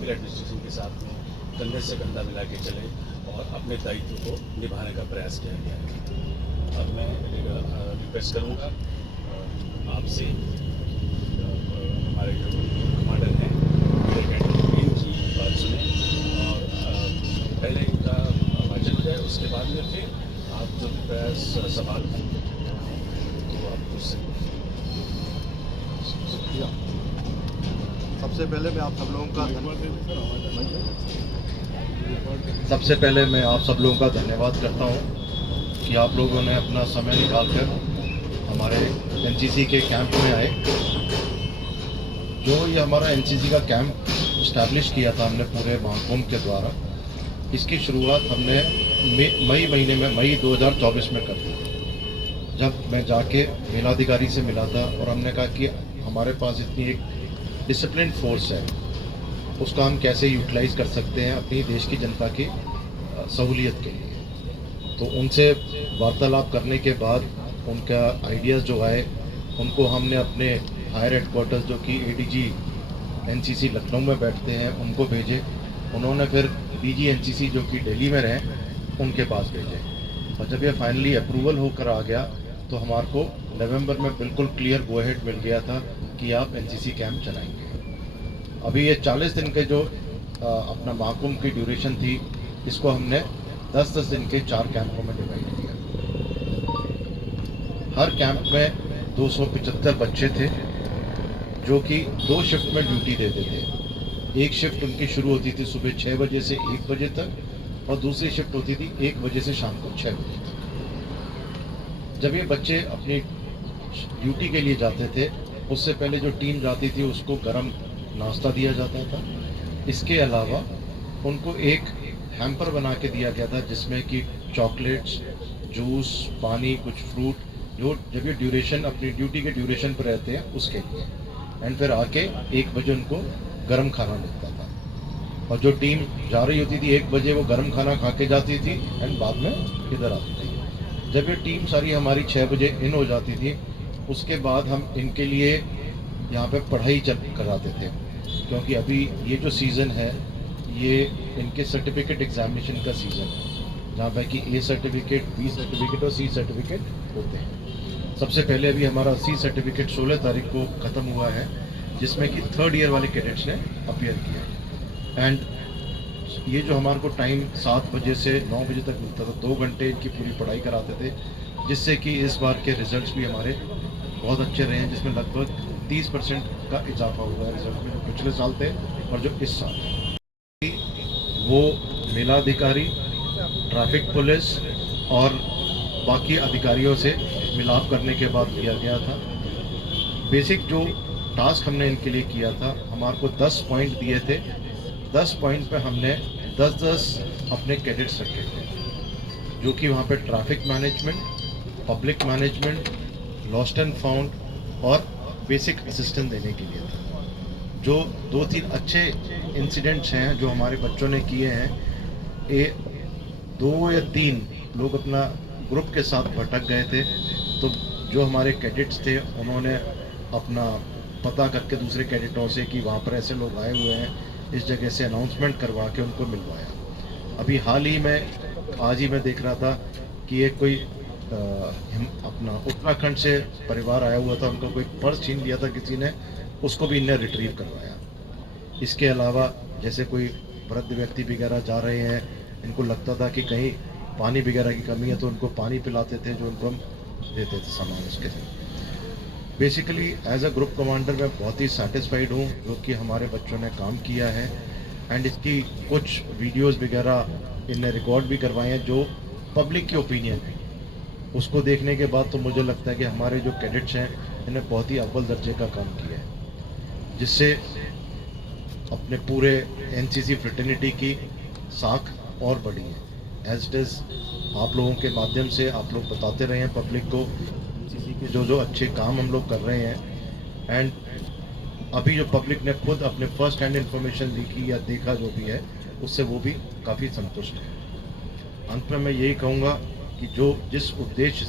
Municipal administration के साथ में कंधे से कंधा मिला के चले और अपने दायित्व को निभाने का प्रयास किया गया है। अब मैं रिक्वेस्ट करूँगा आपसे हमारे जो कमांडर हैं इनकी बात सुने और पहले इनका वाचन हो जाए, उसके बाद में फिर आप जो प्रयास सवाल हैं तो आप पूछ सकते हैं। सबसे पहले मैं आप सब लोगों का धन्यवाद करता हूं कि आप लोगों ने अपना समय निकालकर हमारे एनसीसी के कैंप में आए। जो ये हमारा एनसीसी का कैंप इस्टेब्लिश किया था हमने पूरे महाकुंभ के द्वारा, इसकी शुरुआत हमने मई 2024 में कर दी। जब मैं जाके मेलाधिकारी से मिला था और हमने कहा कि हमारे पास इतनी एक डिसिप्लिन फोर्स है, उसका हम कैसे यूटिलाइज कर सकते हैं अपनी देश की जनता की सहूलियत के लिए। तो उनसे वार्तालाप करने के बाद उनका आइडियाज़ जो आए उनको हमने अपने हायर हेडक्वार्टर्स जो कि एडीजी एनसीसी लखनऊ में बैठते हैं उनको भेजे। उन्होंने फिर डीजी एनसीसी जो कि दिल्ली में रहे उनके पास भेजे और जब ये फाइनली अप्रूवल होकर आ गया तो हमारे को नवंबर में बिल्कुल क्लियर गो अहेड मिल गया था कि आप एनसीसी कैंप चलाएंगे। अभी ये 40 दिन के जो अपना महाकुंभ की ड्यूरेशन थी, इसको हमने 10-10 दिन के 4 कैंपों में डिवाइड किया। हर कैंप में 275 बच्चे थे जो कि 2 शिफ्ट में ड्यूटी देते थे। एक शिफ्ट उनकी शुरू होती थी सुबह 6 बजे से 1 बजे तक और दूसरी शिफ्ट होती थी 1 बजे से शाम को 6 बजे तक। जब ये बच्चे अपनी ड्यूटी के लिए जाते थे, उससे पहले जो टीम जाती थी उसको गर्म नाश्ता दिया जाता था। इसके अलावा उनको एक हैम्पर बना के दिया गया था जिसमें कि चॉकलेट्स, जूस, पानी, कुछ फ्रूट, जो जब ये ड्यूरेशन अपनी ड्यूटी के ड्यूरेशन पर रहते हैं उसके लिए। एंड फिर आके 1 बजे उनको गर्म खाना मिलता था और जो टीम जा रही होती थी 1 बजे वो गर्म खाना खा के जाती थी एंड बाद में इधर आती थी। जब ये टीम सारी हमारी 6 बजे इन हो जाती थी, उसके बाद हम इनके लिए यहाँ पे पढ़ाई कराते थे, क्योंकि अभी ये जो सीज़न है ये इनके सर्टिफिकेट एग्जामिनेशन का सीज़न है, जहाँ पे कि ए सर्टिफिकेट, बी सर्टिफिकेट और सी सर्टिफिकेट होते हैं। सबसे पहले अभी हमारा सी सर्टिफिकेट 16 तारीख को ख़त्म हुआ है, जिसमें कि 3rd ईयर वाले कैडेट्स ने अपीयर किया। एंड ये जो हमारे को टाइम 7 बजे से 9 बजे तक मिलता था, 2 घंटे इनकी पूरी पढ़ाई कराते थे, जिससे कि इस बार के रिजल्ट्स भी हमारे बहुत अच्छे रहे हैं, जिसमें लगभग 30% का इजाफा हुआ है रिजल्ट में, जो पिछले साल थे और जो इस साल। वो मेलाधिकारी, ट्रैफिक पुलिस और बाकी अधिकारियों से मिलाप करने के बाद लिया गया था। बेसिक जो टास्क हमने इनके लिए किया था, हमारे को 10 पॉइंट दिए थे। 10 पॉइंट पे हमने 10-10 अपने कैडेट्स रखे थे, जो कि वहाँ पे traffic management, public management, lost and found और बेसिक असिस्टेंस देने के लिए था। जो 2-3 अच्छे इंसिडेंट्स हैं जो हमारे बच्चों ने किए हैं, 2 या 3 लोग अपना ग्रुप के साथ भटक गए थे, तो जो हमारे कैडेट्स थे उन्होंने अपना पता करके दूसरे कैडेटों से कि वहाँ पर ऐसे लोग आए हुए हैं, इस जगह से अनाउंसमेंट करवा के उनको मिलवाया। अभी हाल ही में आज ही मैं देख रहा था कि एक कोई अपना उत्तराखंड से परिवार आया हुआ था, उनका कोई पर्स छीन लिया था किसी ने, उसको भी इन्हें रिट्रीव करवाया। इसके अलावा जैसे कोई वृद्ध व्यक्ति वगैरह जा रहे हैं, इनको लगता था कि कहीं पानी वगैरह की कमी है, तो उनको पानी पिलाते थे, जो उनको हम देते थे सामान उसके लिए। Basically as a group commander मैं बहुत ही सेटिस्फाइड हूँ जो कि हमारे बच्चों ने काम किया है। एंड इसकी कुछ वीडियोस वगैरह इनने रिकॉर्ड भी करवाए हैं, जो पब्लिक की ओपिनियन है, उसको देखने के बाद तो मुझे लगता है कि हमारे जो कैडेट्स हैं इन्हें बहुत ही अव्वल दर्जे का काम किया है, जिससे अपने पूरे एनसीसी फ्रेटर्निटी की साख और बढ़ी है। एज इट इज़ आप लोगों के माध्यम से आप लोग बताते रहे हैं पब्लिक को एनसीसी के जो अच्छे काम हम लोग कर रहे हैं। एंड अभी जो पब्लिक ने खुद अपने फर्स्ट हैंड इंफॉर्मेशन लिखी या देखा जो भी है, उससे वो भी काफ़ी संतुष्ट है। अंत में मैं यही कहूँगा कि जिस उद्देश्य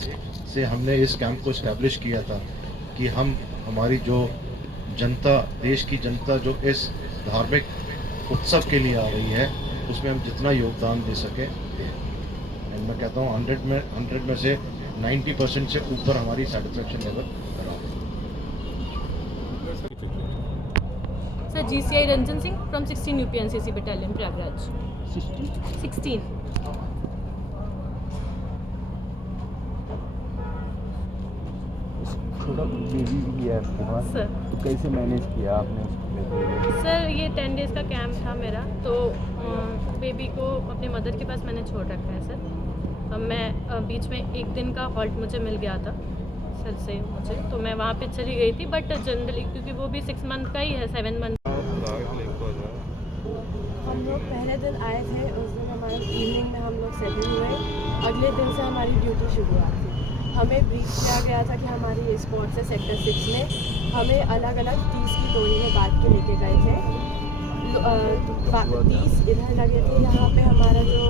से हमने इस कैंप को इस्टेब्लिश किया था कि हम हमारी जो जनता, देश की जनता जो इस धार्मिक उत्सव के लिए आ रही है, उसमें हम जितना योगदान दे सकें एंड मैं कहता हूँ 100 में से 90% से ऊपर हमारी सेटिस्फेक्शन लेवल रहा। Sir, GCI Ranjan Singh from 16 UPNCC Battalion, Prayagraj. 16. थोड़ा बेबी भी है आपके पास, सर तो कैसे मैनेज किया आपने उसको? सर ये 10 डेज़ का कैंप था मेरा, तो बेबी को अपने मदर के पास मैंने छोड़ रखा है सर। अब मैं बीच में एक दिन का हॉल्ट मुझे मिल गया था सर से मुझे, तो मैं वहाँ पे चली गई थी, बट जनरली क्योंकि वो भी 6 मंथ का ही है, 7 मंथ। हम लोग पहले दिन आए थे, उस दिन हमारे इवनिंग में हम लोग सेटल हुए। अगले दिन से हमारी ड्यूटी शुरुआत थी। हमें ब्रीफ किया गया था कि हमारी ये स्पॉट है सेक्टर 6 में, हमें अलग अलग 30 की टोली में बांट के लेके गए थे। 30 इधर लगे थे, यहाँ पे हमारा जो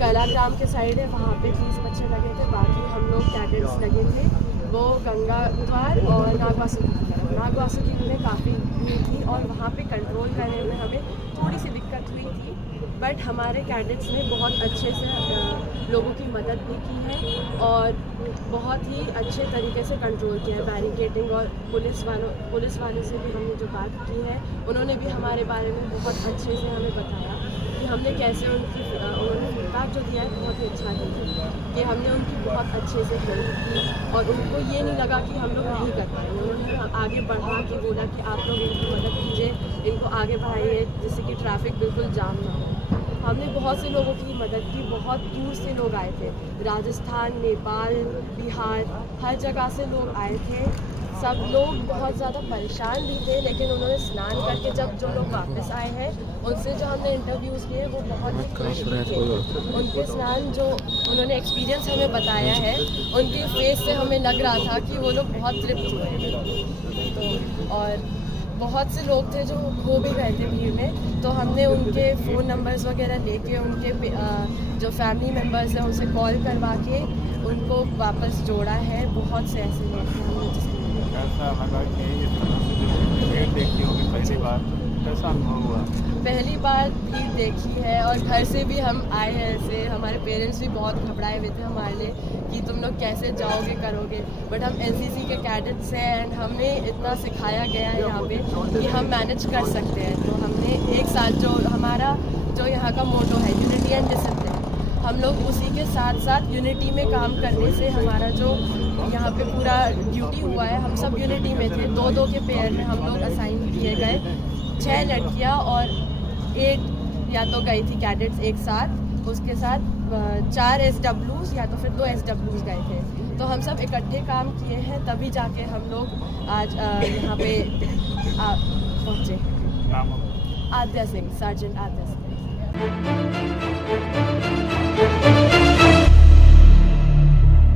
कलाग्राम के साइड है वहाँ पे 30 बच्चे लगे थे। बाकी हम लोग कैडेट्स लगे थे वो गंगा द्वार और नागवासुकी की तरफ। नागवासुकी में काफ़ी भीड़ थी और वहाँ पे कंट्रोल करने में हमें थोड़ी सी दिक्कत हुई थी, बट हमारे कैडेट्स ने बहुत अच्छे से लोगों की मदद भी की है और बहुत ही अच्छे तरीके से कंट्रोल किया है। बैरिकेडिंग और पुलिस वालों से भी हमने जो बात की है, उन्होंने भी हमारे बारे में बहुत अच्छे से हमें बताया कि हमने कैसे उन्होंने फीडबैक जो दिया है बहुत ही अच्छा दिया कि हमने उनकी बहुत अच्छे से हेल्प की और उनको ये नहीं लगा कि हम लोग नहीं कर पाएंगे। उन्होंने आगे बढ़ा के बोला कि आप लोग इनकी मदद कीजिए, इनको आगे बढ़ाइए जिससे कि ट्रैफिक बिल्कुल जाम ना हो। हमने बहुत से लोगों की मदद की, बहुत दूर से लोग आए थे, राजस्थान, नेपाल, बिहार, हर जगह से लोग आए थे। सब लोग बहुत ज़्यादा परेशान भी थे, लेकिन उन्होंने स्नान करके जब जो लोग वापस आए हैं उनसे जो हमने इंटरव्यूज़ किए वो बहुत ही खुश भी थे। उनके स्नान जो उन्होंने एक्सपीरियंस हमें बताया है, उनके फेस से हमें लग रहा था कि वो लोग बहुत तृप्त हुए। तो और बहुत से लोग थे जो खो भी गए थे भीड़ में, तो हमने उनके फ़ोन नंबर्स वगैरह लेके उनके जो फैमिली मेम्बर्स हैं उनसे कॉल करवा के उनको वापस जोड़ा है। बहुत से ऐसे लोग हैं हमने जिसको कैसा लगा कि इस तरह से जो भीड़ देखी होगी पहली बार, कैसा अनुभव हुआ? पहली बार भीड़ देखी है और घर से भी हम आए हैं ऐसे, हमारे पेरेंट्स भी बहुत घबराए हुए थे हमारे लिए कि तुम लोग कैसे जाओगे करोगे, बट हम एनसीसी के कैडेट्स हैं एंड हमें इतना सिखाया गया है यहाँ पे कि हम मैनेज कर सकते हैं। तो हमने एक साथ जो यहाँ का मोटो है यूनिटी एंड डिसिप्लिन, हम लोग उसी के साथ साथ यूनिटी में काम करने से हमारा जो यहाँ पे पूरा ड्यूटी हुआ है, हम सब यूनिटी में थे। 2-2 के पेयर में हम लोग असाइन किए गए, 6 लड़कियाँ और 8 या तो गई थी कैडेट्स एक साथ, उसके साथ 4 SWs या तो फिर 2 SWs गए थे। तो हम सब इकट्ठे काम किए हैं, तभी जाके हम लोग आज यहाँ पे पहुँचे। नाम? आद्या सिंह, सार्जेंट आद्या सिंह।